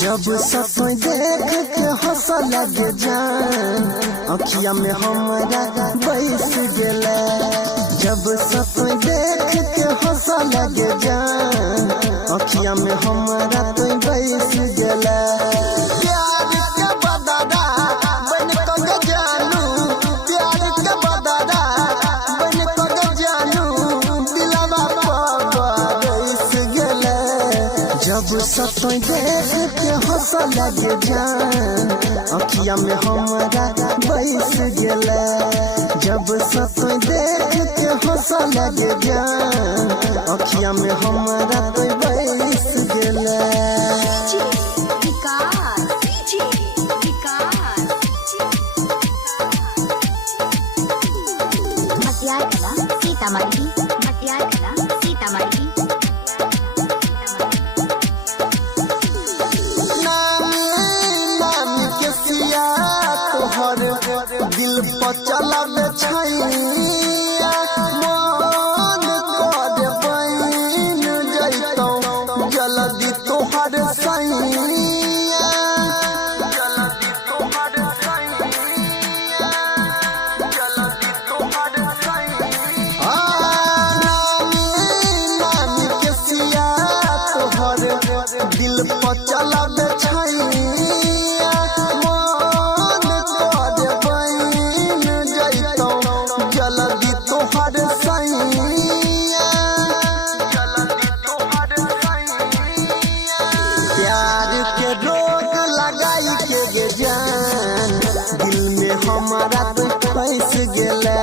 जब सपन देख के हंस लगे जान अखिया में हमरा बैस गेला। जब सपन देख के हंस लगे जान अखिया में हमरा तो बैस गेला। प्यार के बदला बन के जानू, प्यार के बदला बन के जानू, दिलवा पर बैस गेला। जब सपन देख के हंस लगे जान अखिया में हमरा बैस गेला। जब सपन देख के हंस लगे जान अखिया में हमरा तो बैस गेला। दिल पर चलावे छैया मन कर बन जैतौ जल्दी तोहर सैया। जल्दी तोहर सैया, जल्दी तोहर सैया। नानी के सिया तोहर दिल पर चलावे छैया जल्दी तोहर सैया, जल्दी तोहर सैया। प्यार के रोग लगाई के गे जान दिल में हमारा तो फंस गेला।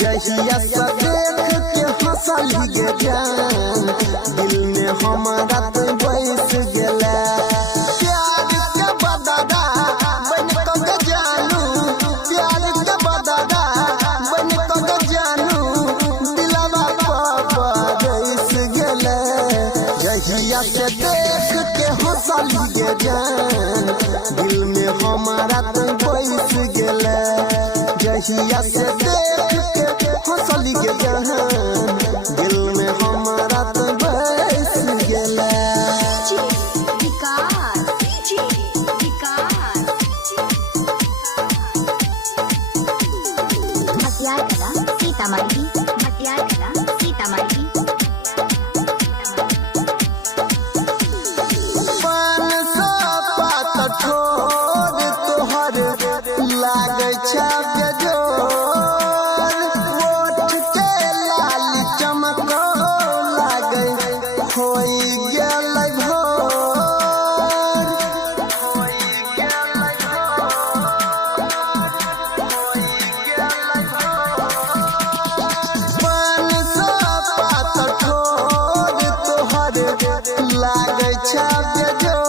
जहिया से देख के हंसल गे जान दिल में हमारा तो बैस गेला। प्यार के बदला बन के जानू, प्यार के बदला बन के जानू, दिलवा पर बैस गेला। जहिया से देख के हंसल गे जान दिल में हमारा तो बैस गेला। जहिया से देख के हंसल गे जान दिल में हमारा तो बैस गेला। लागे छापे जोर ओठ के लाल चमको लागे होई गेलै भोर, होई गेलै भोर, होई गेलै भोर। पान सौ पात ठोर तोहर लागे छापे जोर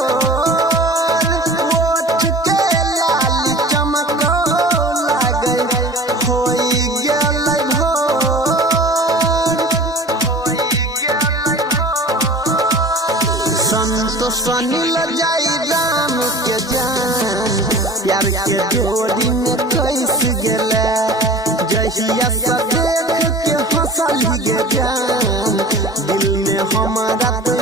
तो सनिल जाई राम के जान प्यार के डोरी में कैस गेला। जहिया से देख के हंसल गे जान दिल में हमारा तो